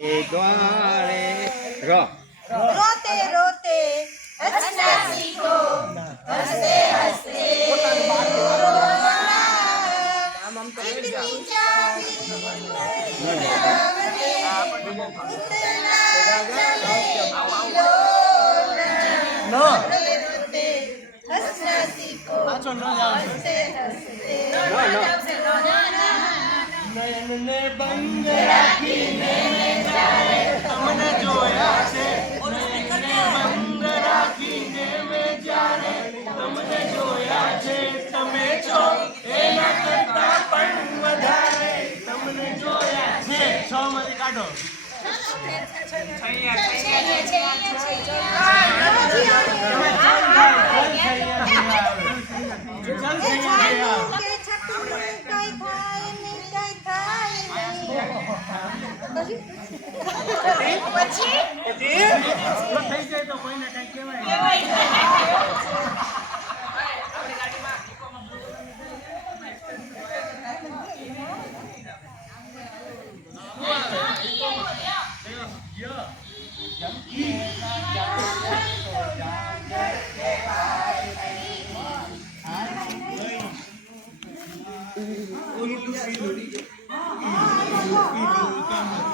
એ દ્વારે ર रोते रोते हंसना सीखो हंसते हंसते जितनी चाबी रोते हंसना सीखो हंसते हंसते નયન ને બંધ રાખીને જ્યારે તમને જોયા છે નયન ને બંધ રાખીને મેં જ્યારે તમને જોયા છે તમે છો એના કરતા પણ વધારે તમને જોયા છે છ માંથી કાઢો થઈ જાય તો કોઈને કઈ કહેવાય